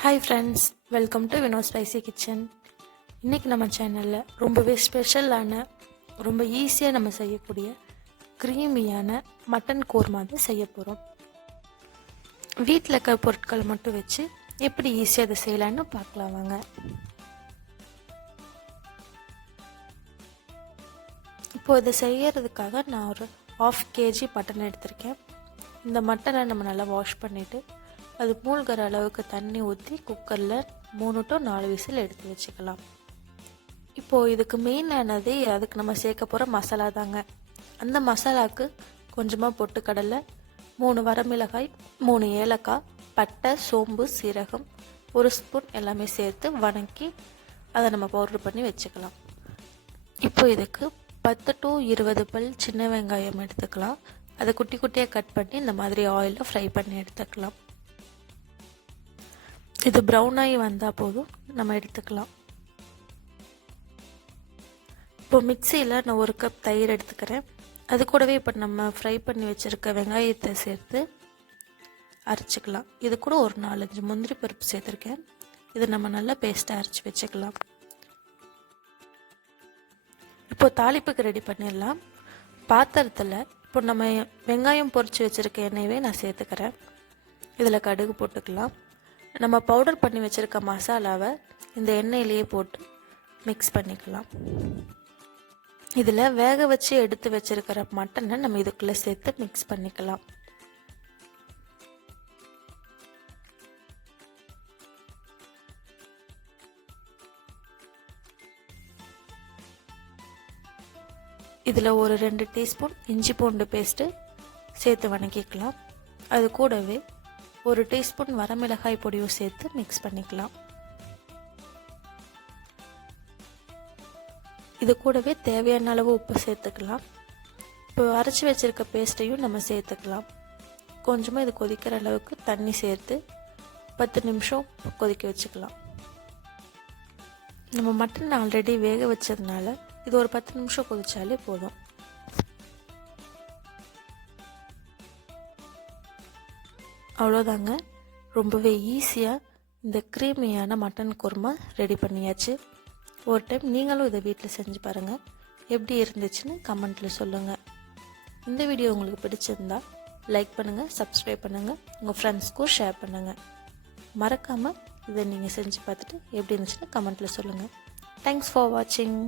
Hi friends, welcome to Vino spicy kitchen. இன்றைக்கி நம்ம சேனலில் ரொம்பவே ஸ்பெஷலான, ரொம்ப ஈஸியாக நம்ம செய்யக்கூடிய க்ரீமியான மட்டன் கோர்மா தான் செய்ய போகிறோம். வீட்டில் இருக்க பொருட்களை மட்டும் வச்சு எப்படி ஈஸியாக அதை செய்யலான்னு பார்க்கலாம் வாங்க. இப்போது இதை செய்கிறதுக்காக நான் ஒரு 1/2 kg மட்டன் எடுத்திருக்கேன். இந்த மட்டனை நம்ம நல்லா வாஷ் பண்ணிவிட்டு அது மூழ்கிற அளவுக்கு தண்ணி ஊற்றி குக்கரில் 3 to 4 விசில் எடுத்து வச்சுக்கலாம். இப்போது இதுக்கு மெயினானது அதுக்கு நம்ம சேர்க்க போகிற மசாலா தாங்க. அந்த மசாலாவுக்கு கொஞ்சமாக பொட்டுக்கடலை, 3 வரமிளகாய், 3 ஏலக்காய், பட்டை, சோம்பு, சீரகம், 1 ஸ்பூன் எல்லாமே சேர்த்து வதக்கி அதை நம்ம பவுடர் பண்ணி வச்சுக்கலாம். இப்போ இதுக்கு 10 to 20 பல் சின்ன வெங்காயம் எடுத்துக்கலாம். அதை குட்டி குட்டியாக கட் பண்ணி இந்த மாதிரி ஆயிலில் ஃப்ரை பண்ணி எடுத்துக்கலாம். இது ப்ரௌன் ஆகி வந்தால் போதும், நம்ம எடுத்துக்கலாம். இப்போ மிக்சியில் நான் 1 கப் தயிர் எடுத்துக்கிறேன். அது கூடவே இப்போ நம்ம ஃப்ரை பண்ணி வச்சுருக்க வெங்காயத்தை சேர்த்து அரைச்சிக்கலாம். இது கூட ஒரு 4-5 முந்திரி பருப்பு சேர்த்துருக்கேன். இது நம்ம நல்லா பேஸ்ட்டாக அரைச்சி வச்சுக்கலாம். இப்போ தாளிப்புக்கு ரெடி பண்ணிடலாம். பாத்திரத்தில் இப்போ நம்ம வெங்காயம் பொரித்து வச்சுருக்க எண்ணெயவே நான் சேர்த்துக்கிறேன். இதில் கடுகு போட்டுக்கலாம். நம்ம பவுடர் பண்ணி வச்சுருக்க மசாலாவை இந்த எண்ணெயிலேயே போட்டு மிக்ஸ் பண்ணிக்கலாம். இதில் வேக வச்சு எடுத்து வச்சுருக்கிற மட்டனை நம்ம இதுக்குள்ளே சேர்த்து மிக்ஸ் பண்ணிக்கலாம். இதில் ஒரு 2 டீஸ்பூன் இஞ்சி பூண்டு பேஸ்ட்டு சேர்த்து வதக்கிக்கலாம். அது கூடவே 1 டீஸ்பூன் வரமிளகாய் பொடியும் சேர்த்து மிக்ஸ் பண்ணிக்கலாம். இது கூடவே தேவையான அளவு உப்பு சேர்த்துக்கலாம். இப்போ அரைச்சி வச்சுருக்க பேஸ்ட்டையும் நம்ம சேர்த்துக்கலாம். கொஞ்சமாக இது கொதிக்கிற அளவுக்கு தண்ணி சேர்த்து 10 நிமிஷம் கொதிக்க வச்சுக்கலாம். நம்ம மட்டன் ஆல்ரெடி வேக வச்சதுனால இது ஒரு 10 நிமிஷம் கொதிச்சாலே போதும். அவ்வளோதாங்க, ரொம்பவே ஈஸியாக இந்த க்ரீமியான மட்டன் குருமா ரெடி பண்ணியாச்சு. ஒரு டைம் நீங்களும் இதை வீட்டில் செஞ்சு பாருங்கள். எப்படி இருந்துச்சுன்னு கமெண்ட்டில் சொல்லுங்கள். இந்த வீடியோ உங்களுக்கு பிடிச்சிருந்தா லைக் பண்ணுங்கள், சப்ஸ்கிரைப் பண்ணுங்கள், உங்கள் ஃப்ரெண்ட்ஸ்க்கும் ஷேர் பண்ணுங்கள். மறக்காமல் இதை நீங்கள் செஞ்சு பார்த்துட்டு எப்படி இருந்துச்சுன்னு கமெண்ட்டில் சொல்லுங்கள். தேங்க்ஸ் ஃபார் வாட்சிங்.